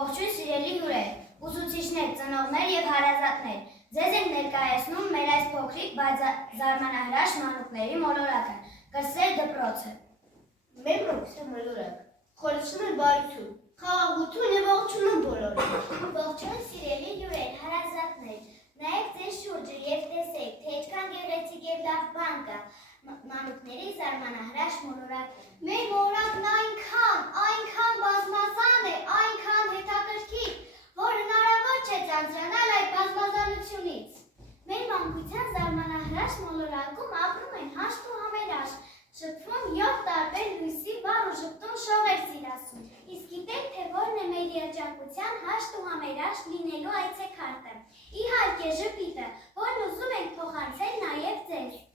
Ողջույն սիրելի հյուրեր, ուսուցիչներ, ծնողներ և հարազատներ, ձեզ ենք ներկայացնում մեր այս փոքրիկ, բայց զարմանահրաշ մանուկների մոլորակը, կրսեր դպրոցը։ Մեր մոքսը մոլորակ, խորհրդում են բարություն, խաղաղություն և ողջունում բոլորին։ Ողջույն սիրելի հյուրեր, հարազատներ, նայեք ձեր շուրջը և տեսեք, թե ինչքան գեղեցիկ և լավ բան կա մանուկների զարմանահրաշ մոլորակը։ Մեր մոլորակն այնքան բազմազան է, այնքան հետաքրքիր, որ հնարավոր չէ ձանձրանալ այդ բազմազանությունից։ Մեր մանկության զարմանահրաշ մոլորակում ապրում են հաշտ ու համերաշտ, շփվում 7 տարբեր լույսի վառ ու ժպտուն շողեր սիրասում։ Իսկ գիտեք, թե որն է մեր երջանկության հաշտ ու համերաշտ լինելու այցեքարտը։ Իհարկե ժպիտը, որն ուզում ենք փոխանցել նաև ձեզ։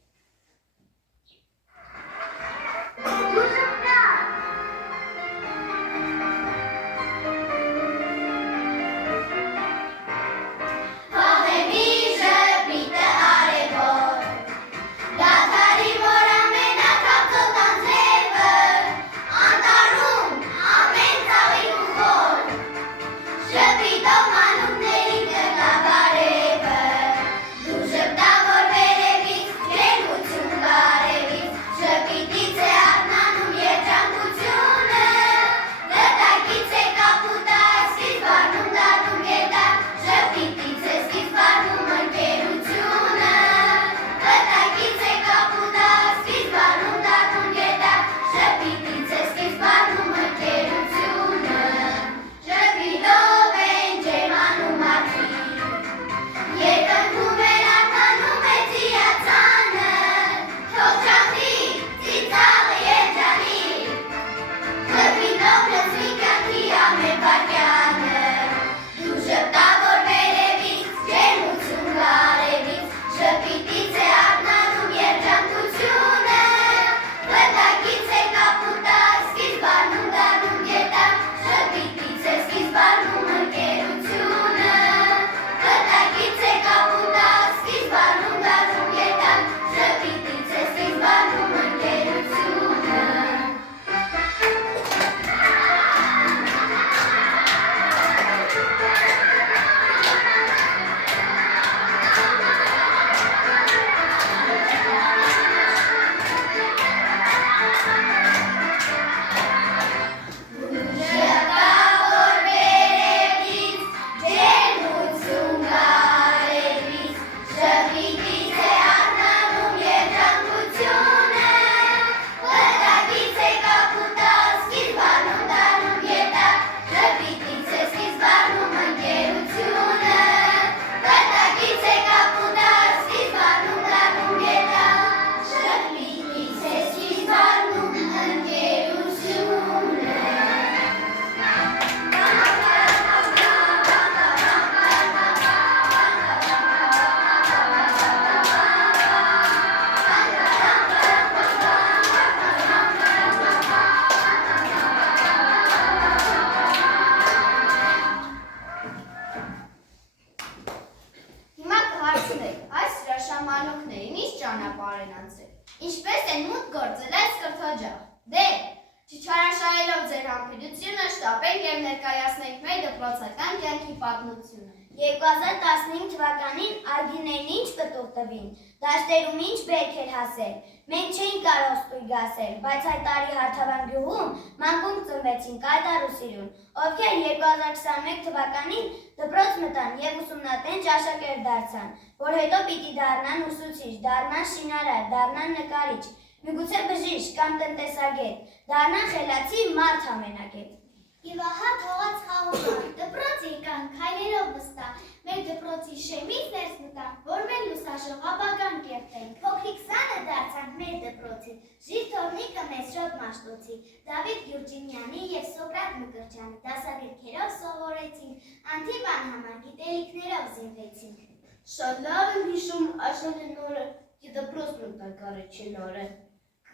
Ինչպես են մուտք գործել այս կրթօջախ։ Դե, չչարաշահելով ձեր համբերությունը, շտապենք և ներկայացնենք մեր դպրոցական կյանքի պատմությունը։ 2015 թվականին արգիներն ինչ պտուղ տվին, դաշտերում ինչ բերք էր հասել, մենք չէինք կարող ստույգ ասել, բայց այդ տարի Հարթավան գյուղում մանկունք ծնվեցին Կայտար ու Սիրուն, ովքեր 2021 թվականին դպրոց մտան և ուսումնատենչ աշակերտ դարձան, որ հետո պիտի դառնան ուսուցիչ, դառնան շինարար, դառնան նկարիչ, միգուցե բժիշկ կամ տնտեսագետ, դառնան խելացի մարդ ամենակետ։ Եվ ահա թողած խաղումը, դպրոց եկան, քայլերով վստահ, մեր դպրոցի շեմից ներս մտան, որ մեր լուսաշող ապագան կերտեն։ Փոքրիկ սանը դարձանք մեր դպրոցի, Ժիր թորնիկը մեզ շոտ մաշտոցի, Դավիթ Գյուրջինյանի և Սոկրատ Մկրտչյանի դասագրքերով սովորեցինք, Անթիվան համար գիտելիքներով զինվեցինք։ Շատ լավ եմ հիշում Աշնանի նորը, և դպրոցն մտանք առաջին օրը,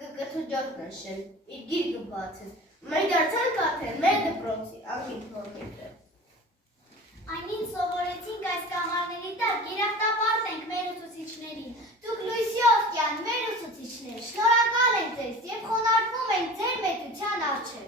կրթօջախն Աշեն, իր գիրկը բացեց, մենք դարձանք աթեն մեր դպրոցի անգին թորնիկը։ Այնին սովորեցինք այս կամարների տակ, երախտապարտ ենք մեր ուսուցիչներին։ Դուք Լույսիովկյան, մեր ուսուցիչներ, շնորհակալ ենք ձեզ և խոնարհվում ենք ձեր մեծության առջև։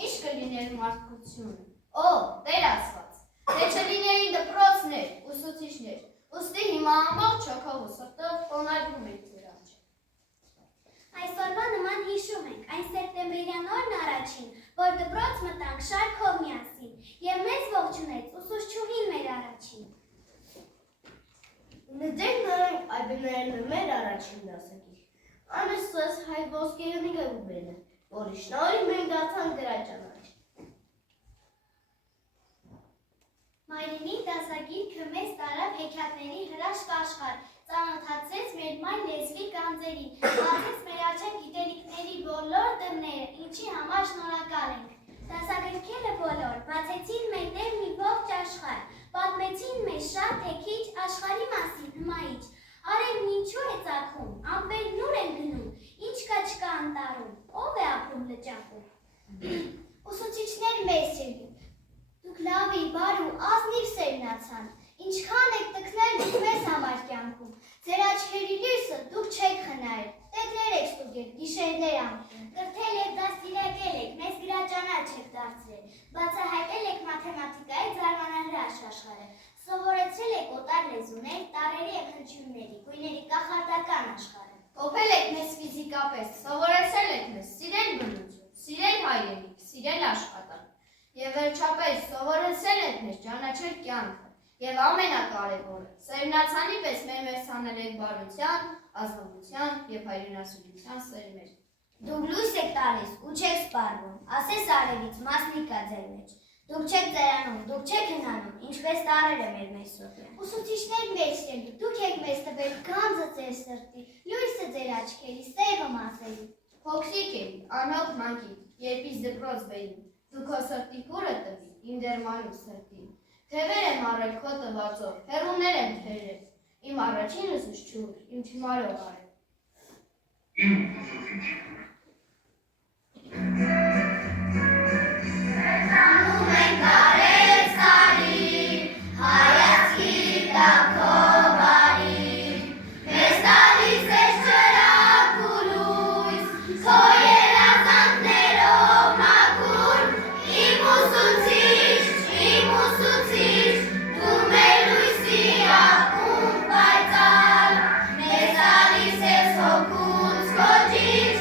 Ինչ կլիներ մարդկությունը, Օ, Տեր Աստված, թե չլիներին դպրոցներ, ուսուցիչներ, ուստի հիմա ամբողջ հոգով ու սրտով խոնարհվում ենք ձեր առջև։ Այսօրվա նման հիշում ենք այն սեպտեմբերյան օրն առաջին, որ դպրոց մտանք շարքով միասին, և մեզ ողջունեց ուսուցչուհին մեր առաջին։ Նետեք նրանք այբներն մեր առաջին դասակիր։ Անստոց հայ ոսկերունի գուբելը, որի շնորհիվ մենք դարձանք դրա ճանաչ։ Մայրենի դասագիրքը մեզ տարավ հեքիաթների հրաշք աշխարհ, ծանոթացրեց մեր մայր լեզվի գանձերին, բացեց մեր առջև գիտելիքների բոլոր դռները, ինչի համար շնորհակալ ենք։ Դասագրքերը բոլոր բացեցին մեր դեր մի ողջ աշխարհ, պատմեցին մեզ շատ թե քիչ աշխարհի մասին հմայիչ։ Արևն ինչու է ծագում, ամպերն ուր են գնում, ինչ կա չկա անտառում, ով է ապրում լճակում։ Ուսուցիչներ մեզ ջրին, դուք լավի, բարու, ազնիվ սերնացան, ինչքան եք տքնել դուք մեզ համար կյանքում, ձեր աչքերի լույսը դուք չեք խնայել, տետրեր եք ստուգել, գիշերներ ամփոփել, կրթել եք, դաստիարակել եք, մեզ գրաճանաչ եք դարձրել, բացահայտել եք մաթեմատիկայի զարմանահրաշ աշխարհը, սովորեցրել եք օտար լեզուներ, տառերի և հնչյունների, գույների կախարդական աշխարհը, Կոփել եք մեզ ֆիզիկապես, սովորեցրել եք մեզ սիրել բնություն, սիրել հայրենիք, սիրել աշխատանք, և վերջապես սովորեցրել եք մեզ ճանաչել կյանքը, և ամենակարևորը, սերնացանի պես մեր մերձանել եք բարության, ազնվության և հայրենասիրության սերմեր։ Դուք լույս եք տալիս ու չեք սպառվում, ասես արևից մասնիկ կա ձեր մեջ։ Դուք չեք ձերանում, դուք չեք հնանում, ինչպես տարել է մեր մեծ Սոֆիան։ ուսուցիչներ մեծ ջրի, դուք եք մեզ տվել գանձը ձեր սրտի, լույսը ձեր աչքերի, սևը մազերի։ Փոքրիկ էի, անհոգ մանկիկ, երբ ինձ դպրոց բերին, դու քո սրտի կուրը տվի, իմ դերմանում սրտին։ Թևեր եմ առել քո տվածով, հեռուներ եմ թերել, իմ առաջին ուսուցչուհուր, իմ չմարող արել։ Մեզ ալիս ես հոգուց քո ջիջ,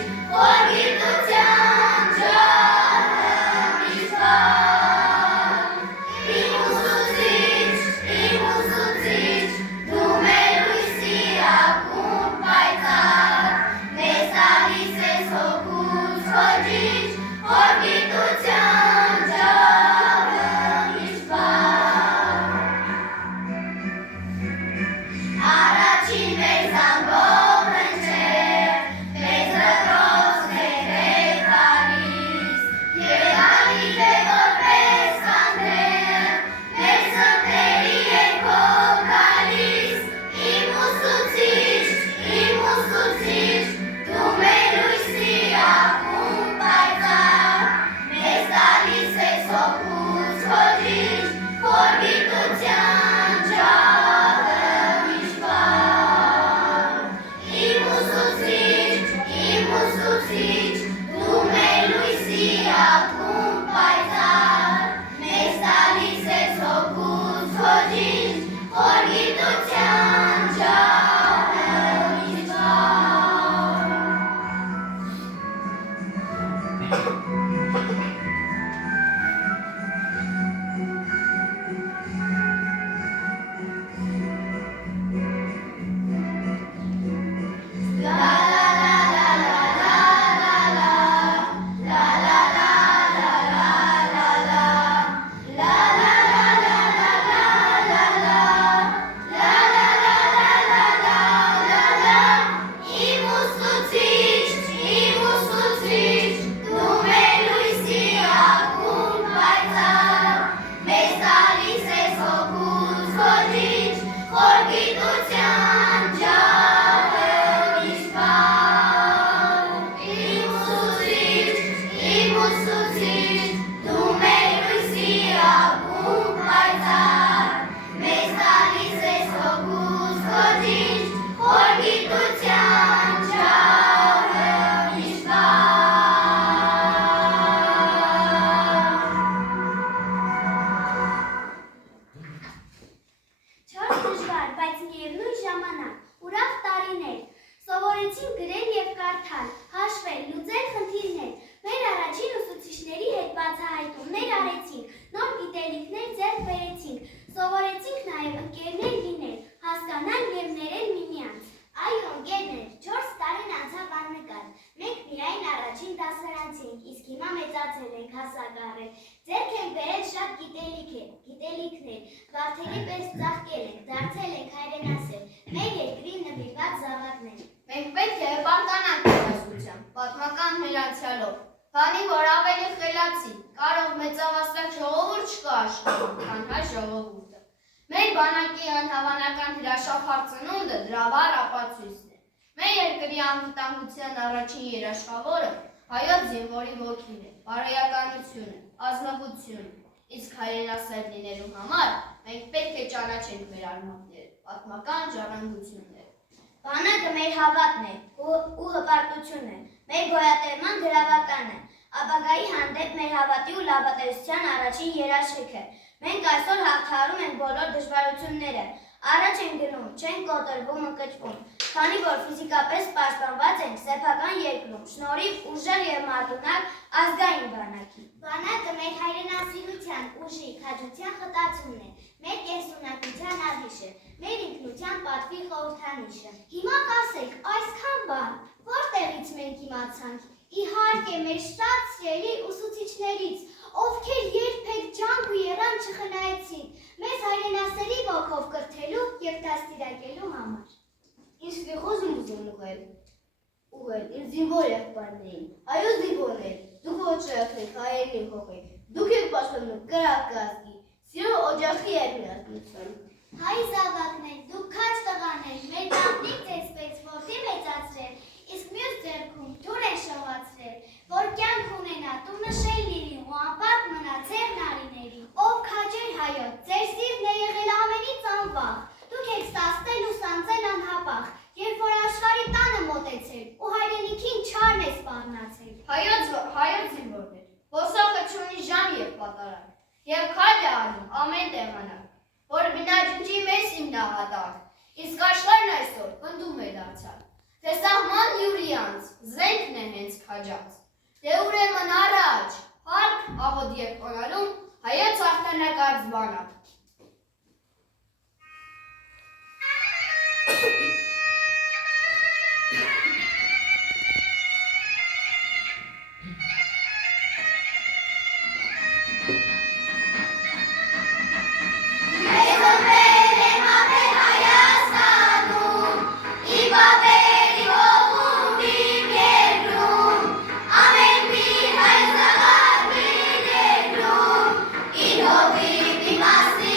Վարդերի պես ծաղկել ենք, դարձել ենք հայրենասեր, մեր երկրի նվիրված զավակներ։ Մենք պետք է պարտանանք երաժշտությամբ, պատմական մեր անցյալով, քանի որ ավելի խելացի, կարող մեծավաստակ ժողովուրդ չկա աշխարհում, քան հայ ժողովուրդը։ Մեր բանակի անհավանական հրաշափառ ծնունդը դրա վառ ապացույցն է։ Մեր երկրի անվտանգության առաջին երաշխավորը հայոց զինվորի ոգին է, բարոյականությունը, ազնվությունը, իսկ հայրենասեր լինելու համար մենք պետք է ճանաչենք մեր արմատները, պատմական ժառանգությունները։ Բանակը մեր հավատն է ու հպարտությունն է, մեր գոյատևման գրավականն է, ապագայի հանդեպ մեր հավատի ու լավատեսության առաջին երաշխիքը։ Մենք այսօր հաղթահարում ենք բոլոր դժվարությունները, առաջ ենք գնում, չենք կոտրվում ու կճվում, քանի որ ֆիզիկապես պաշտպանված ենք սեփական երկրում, շնորհիվ ուժեղ և մարտունակ ազգային բանակի։ Բանակը մեր հայրենասիրության, ուժի, քաջության խտացումն է, մեր կենսունակության ադիշը, մեր ինքնության պատվի խորհրդանիշը։ Հիմա կասեք, այսքան բան, որտեղից մենք իմացանք։ Իհարկե մեր շատ սիրելի ուսուցիչներից, ովքեր երբեք ջանք ու եռան չխնայեցին, մեզ հայրենասերի ոգով կրթելու և դաստիարակելու համար։ Իսկ խոսում ուզում ուղղել իմ զինվոր եղբայրներին, այո զինվորներ, դուք ոչ շեղեք հայերին հողեք, դուք եք պաշտպանում կրակ ազգի, սիրո օջախի երկնածություն։ Հայ զավակներ, դուք քաջ տղաներ, մեր տանտիկ ձեզպես որդի մեծացրել, իսկ մյուս ձեռքում դուր է շողացրել, որ կյանք ունենա, տունը շել լինի ու անպատ մնա ձեր նարիներին։ Ով քաջեր հայոց, ձեր սիրտն է եղել ամենից անվախ, դուք եք ստացել ու սանձել անհապաղ, երբ որ աշխարհի տանը մոտեցել ու հայրենիքին չարն է սպառնացել։ Հայոց զինվորներ, ոսախը չունի ժամ և պատարակ, և քայլ է անում ամեն տեղանակ, որ բնաջնջի մեզ հիմնահատակ, իսկ աշխարհն այսօր պնդում է դարձյալ, թե սահման յուրի անց, զենքն է հենց քաջած, թե ուրեմն առաջ, հարկ, աղոտ և կոնարում, հայոց հաղթանակած բանակ։ Մասնի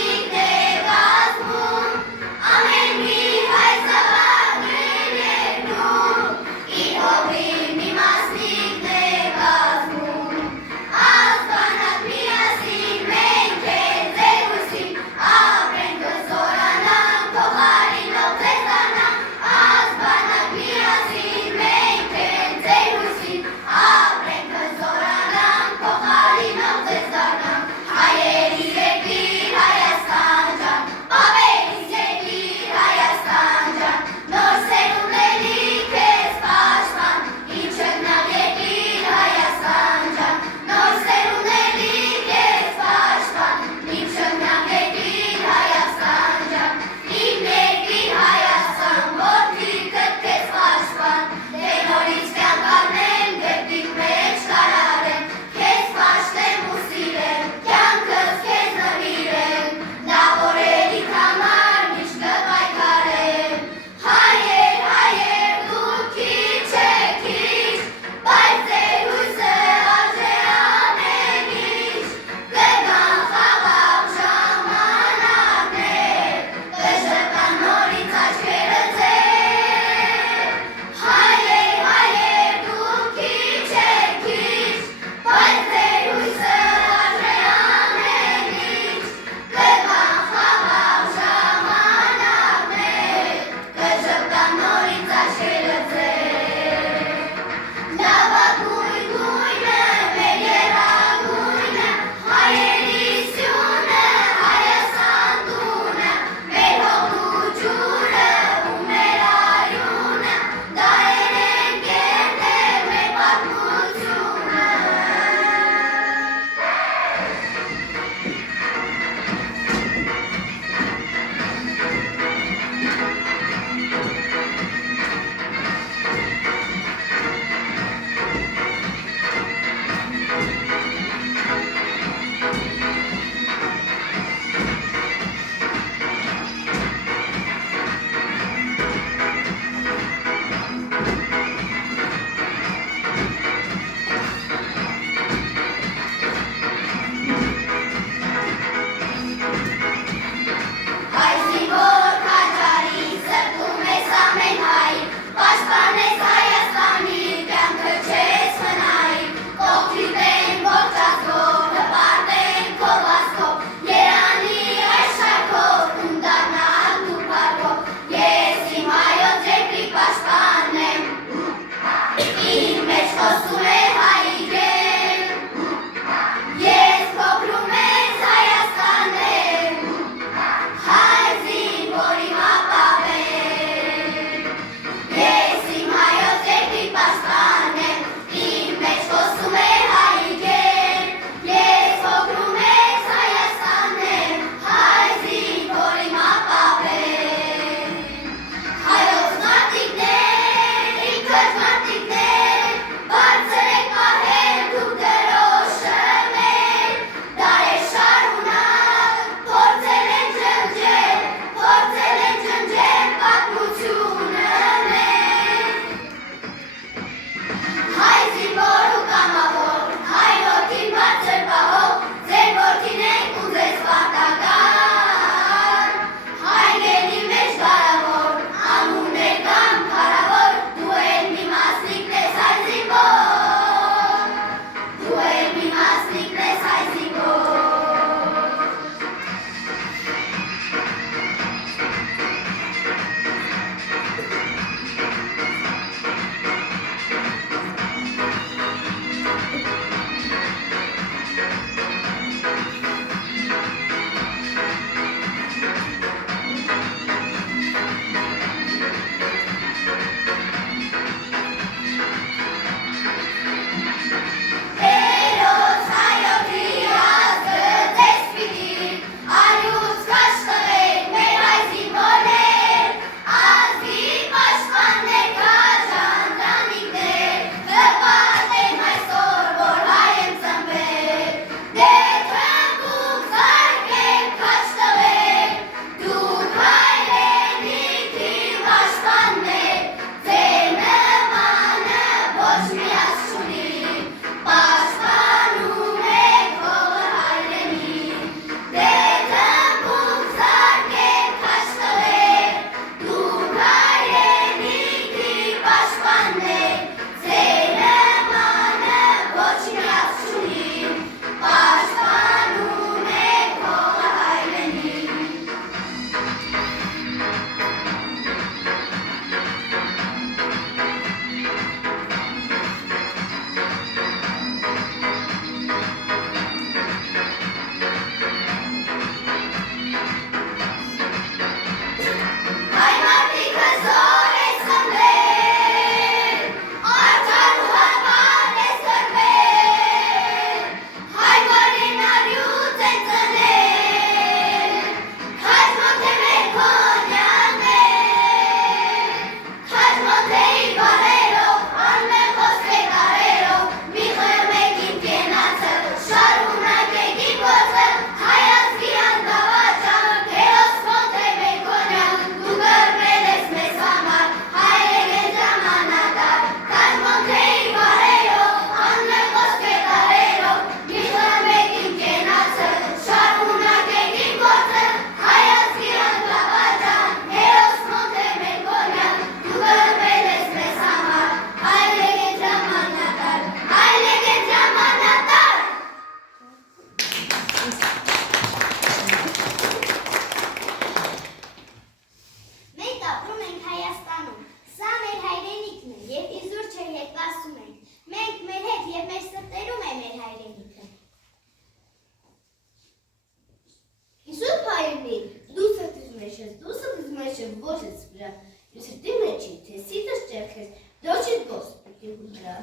չէ ոչ ես վրա։ Ես դի մեջի թե սիտս ճեղքես, դոչիտ գոս պիտի վրա։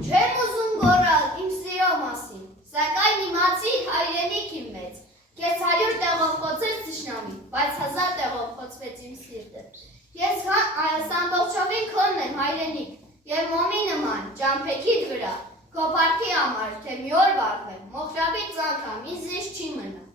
Չեմ ուզում գոռալ իմ սիրո մասին, սակայն իմացի հայրենիքի մեծ։ Քեզ 100 տեղով խոցեց թշնամի, բայց 1000 տեղով խոցվեց իմ սիրտը։ Ես ամբողջովին քոնն եմ հայրենիք, եւ մոմի նման ճամփեքիդ վրա, քո փառքի համար, թե մի օր վառվեմ, մոխրաբից անգամ ինձ ինչ չի մնա։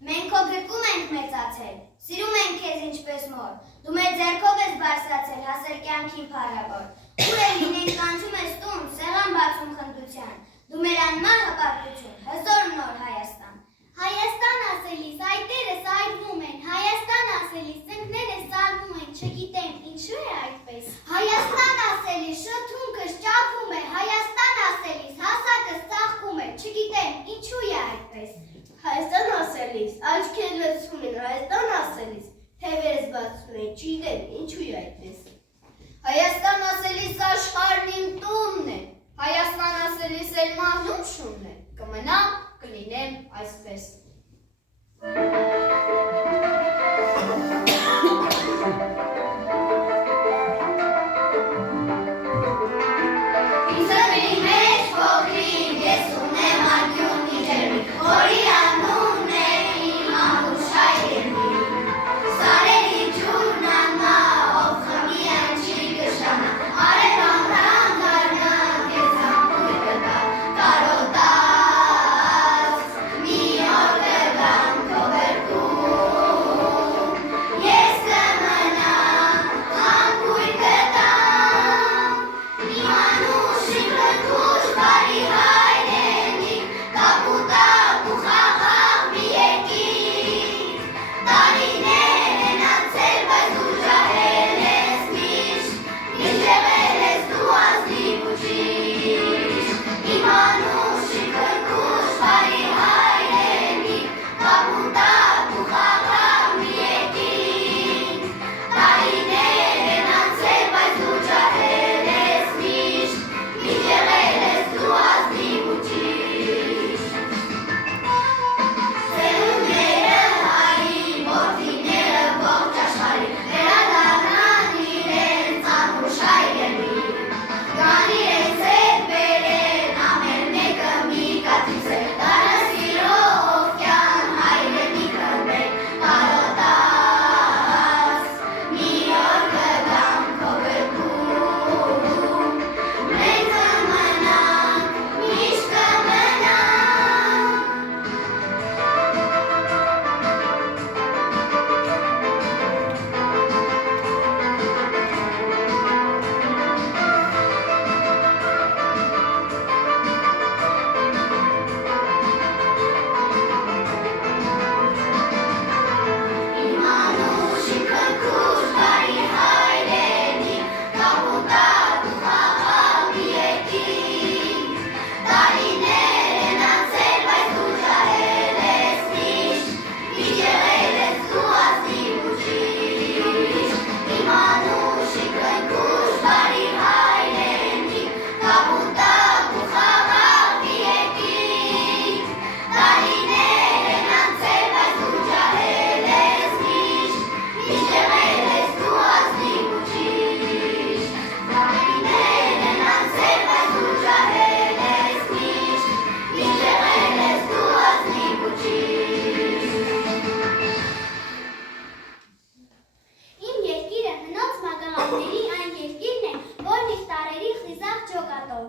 Մենք քո գրկում ենք մեծացել, սիրում ենք քեզ ինչպես մոր, դու մեր ձեռքով ես բարձրացել, հասել կյանքին փառավոր, ուր էլ լինենք կանչում ես տուն, սեղան բացում խնդության, դու մեր անմար հպարտություն, հզոր նոր Հայաստան։ Հայաստան ասելիս այտերս այրվում են, Հայաստան ասելիս ծնկներս ծալվում են, չգիտեմ ինչու է այդպես։ Հայաստան ասելիս շթունքս ճաքում է, Հայաստան ասելիս հասակս ծաղկում է, չգիտեմ ինչու է այդպես։ Հայաստան ասելիս, աչքեր լցում են, Հայաստան ասելիս, թևերս բացում են, չգիտեմ ինչու է այդպես։ Հայաստան ասելիս աշխարհն իմ տունն է, Հայաստան ասելիս էլ մահլում շունն է, կմնամ, կլինեմ այսպես։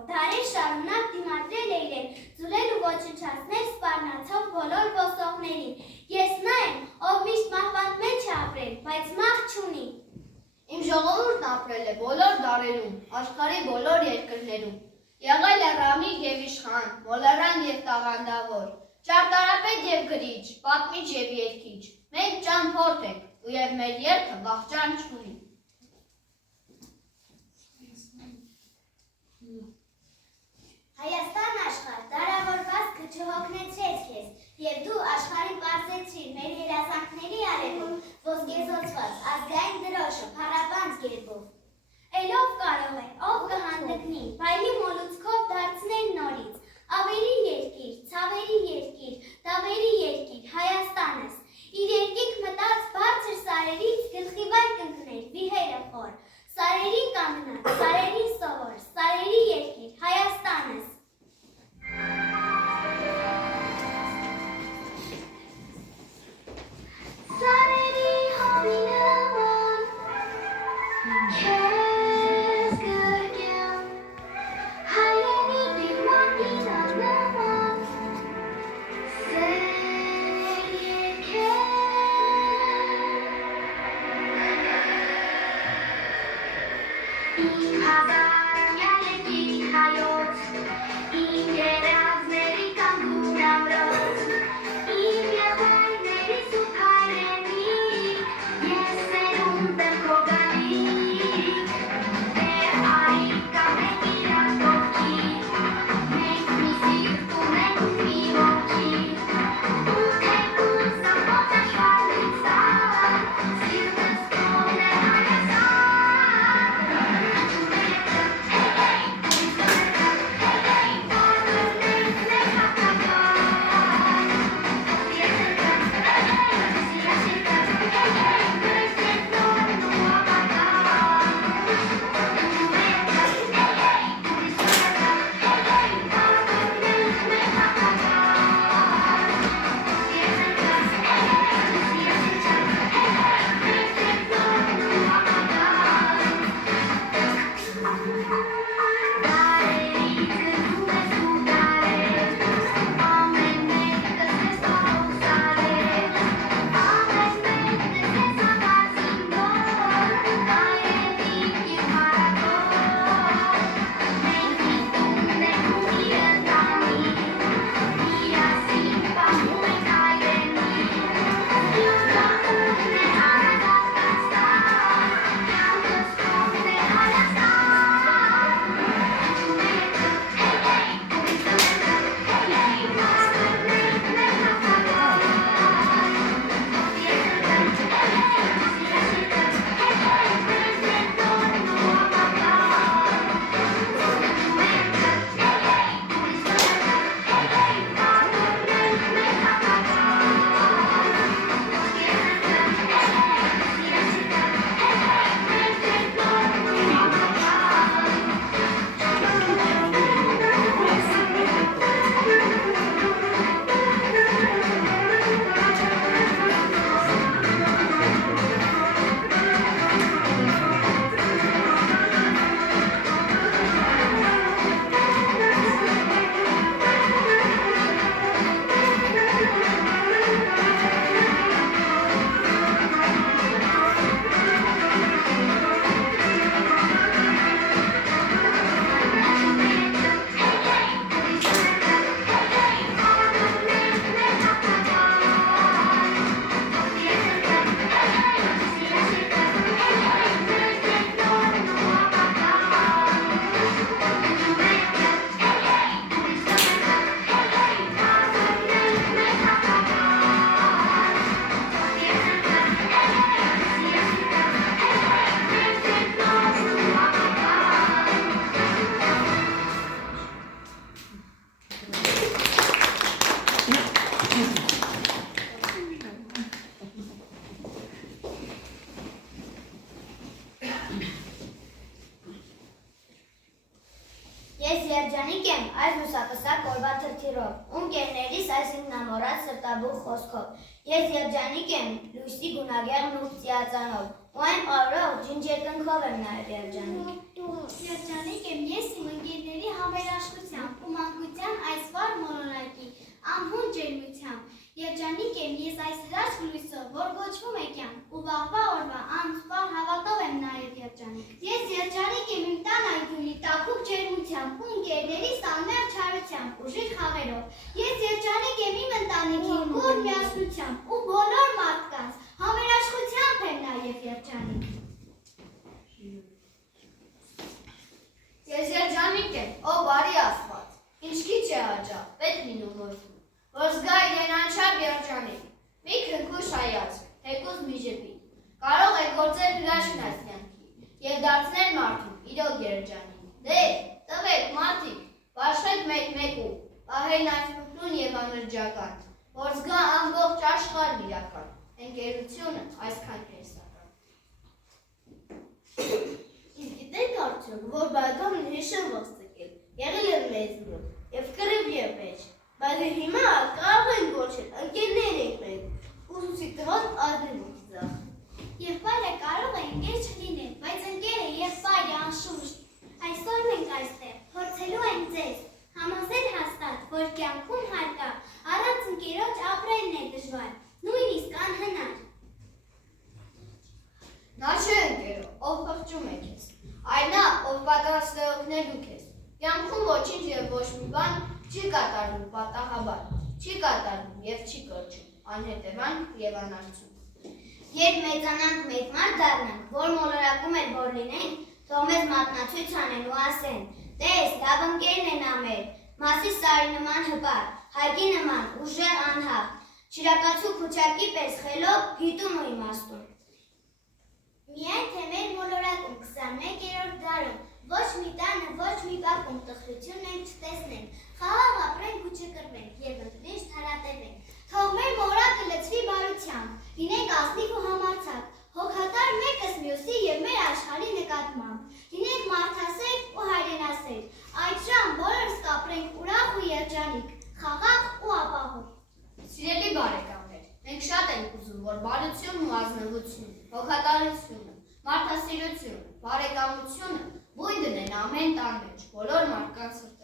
Դարեր շարունակ դիմադրել է իրեն, ձուլել ու ոչնչացնել սպառնացող բոլոր ոսողներին։ Ես նա եմ, ով միշտ մահվան մեջ է ապրել, բայց մահ չունի։ Իմ ժողովուրդն ապրել է բոլոր դարերում, աշխարհի բոլոր երկրներում։ Եղել է ռամիկ եւ իշխան, մոլորան եւ տաղանդավոր, ճարտարապետ եւ գրիչ, պատմիչ եւ երգիչ։ Մենք ճամփորդ ենք, ու եւ մեր երգը վախճան չունի։ Հայաստան աշխարհ, դարավորվածքը չհոգնեցրեց քեզ, եւ դու աշխարհին պարզեցրիր մեր երազանքների արևում ոսկեզօծված ազգային դրոշը փառաբանց գերբով։ Էլով կարող է, ով կհանդգնի, բայլի մոլուցքով դարձնել նորից, ավելի երկիր, ցավերի երկիր, տավերի երկիր, Հայաստանս, իր երկինք մտած բարձր սարերից գլխի Երջանիկ եմ այս լուսապսակ օրվա թրթիրով, ում կերներիս այս ինքնամոռաց սրտաբուխ խոսքով։ Ես երջանիկ եմ լույսի գունագեղն ու ծիածանով, ու այն պարով ջինջերկնքով եմ նաև երջանիկ։ Երջանիկ եմ ես իմ ընկերների համերաշխությամբ ու մանկության այս վառ մոլորակի անհուն ջերմությամբ։ Երջանիկ եմ ես այս հրաշք լույսով, որ կոչվում է կյանք, ու վաղվա օրվա անսպառ հավատով եմ նաև երջանիկ։ Ես երջանիկ եմ իմ տան այգունի տաքուկ ջերմությամբ ու ընկերներիս անմեղ չարությամբ ու ժիտ խաղերով։ Ես երջանիկ եմ իմ ընտանիքի կուր միասնությամբ ու բոլոր մարդկանց համերաշխությամբ եմ նաև երջանիկ։ Ես երջանիկ եմ, ով բարի Աստված, ինչ քիչ է հաճախ, պետք լինում որդու, որ զգա իրեն անչափ երջանիկ, մի քնքուշ հայացք, թեկուզ մի ժպիտ, կարող է գործել հրաշքն այս կյանքի և դարձնել մարդուն իրոք երջանիկ։ Դե, տվեք մարդիկ, բաշխեք մեկ-մեկու, պահեն այս մկրուն և անրջական, որ զգա ամբողջ աշխարհն իրական, ընկերությունը այսքան կենսական։ Իսկ գիտեք արդյոք, որ բարգամն հիշով ողստկել, եղել է մեզ մոտ, և կռիվ և մեջ, բայց հիմա կարող ենք գործել, ընկերներ ենք մենք, ուսուցի տված ազնիվոց ձախ։ Եղբայրը կարող է ընկեր չլինել, բայց ընկերը եղբայր է անշուշտ։ Այսօր մենք այստեղ փորձելու ենք ձեզ համոզել հաստատ, որ կյանքում հարկա առանց ընկերոջ ապրելն է դժվար, նույնիսկ անհնար։ Նա չէ ընկերո, ով խղճում է քեզ, այլ նա, ով պատրաստ է օգնելու քեզ։ Կյանքում ոչինչ և ոչ մի բան չի կատարվում պատահաբար, չի կատարվում և չի կորչում, անհետևանք և անարդյունք։ Երբ մեծանանք մեկ մարդ դառնանք, որ մոլորակում էլ որ լինենք, թող մեզ մատնացույց անեն ու ասեն. «Տես, լավ ընկերն է նա մեր, Մասի Սարի նման հպար, Հայկի նման ուժեղ անհավ, Շիրակացու Քուչակի պես խելոք, գիտուն ու իմաստուն»։ Միայն թե մեր մոլորակում 21-րդ դարում ոչ մի տանը, ոչ մի բակում տխրություն ենք չտեսնենք, խաղաղ ապրենք ու չկռվենք և ընդմիշտ հարատևենք։ Թող մեր մոլորակը լցվի բարությամբ, լինենք ազնիվ ու համարձակ, հոգատար մեկս մյուսի և մեր աշխարհի նկատմամբ, լինենք մարդասեր ու հայրենասեր, այդժամ բոլորս կապրենք ուրախ ու երջանիկ, խաղաղ ու ապահով։ Սիրելի բարեկամներ, մենք շատ ենք ուզում, որ բարությունն ու ազնվությունը, հոգատարությունը, մարդասիրությունը, բարեկամությունը բույն դնեն ամեն տան մեջ, բոլոր մարդկանց սրտերում։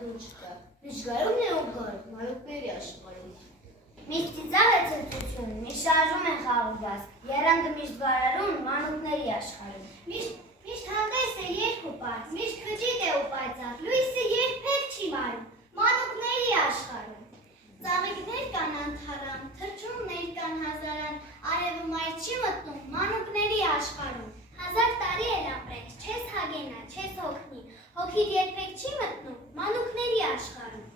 դու չկա։ Միջգարումն է ուղղար, մանուկների աշխարհում։ Միշտ ծիծաղ է ցրտություն, միշտ շարժում են խաղուբաս, երանդը միշտ վարարում մանուկների աշխարհում։ Միշտ հանդես է երկու պարզ, միշտ քջիտ է ու պայծառ, լույսը երբեք չի մարում, մանուկների աշխարհում։ Ծաղիկներ կան անթառամ, թռչուններ կան հազարան, արևը մայր չի մտնում, մանուկների աշխարհում։ 1000 տարի էլ ապրես, չես հագենա, չես հոգնի, հոգիդ երբեք չի մտնում, մանուկների աշխարհում։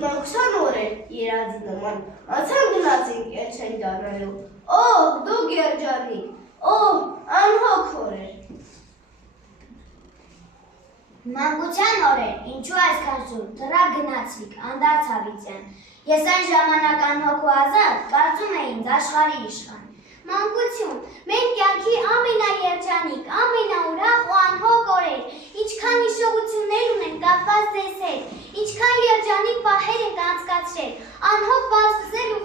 Մանկության օրեր երազի նման, անցան գնացինք էլ չեն դառնալու, օհ դու գերջանիկ, օհ անհոգ օրեր։ Մանկության օրեր, ինչու այսքան շուտ, դրա գնացիք, անդարձ Հավիտյան, ես այն ժամանակ անհոգ ու ազատ, կարծում էի ինձ աշխարհի իշխան։ Մանկություն, մեր կյանքի ամենաերջանիկ, ամենաուրախ ու անհոգ օրեր, ինչքան հիշողություններ ունեն կապված ձեզ հետ, ինչքան երջանիկ պահեր ենք անցկացրել, անհոգ վազուզել ու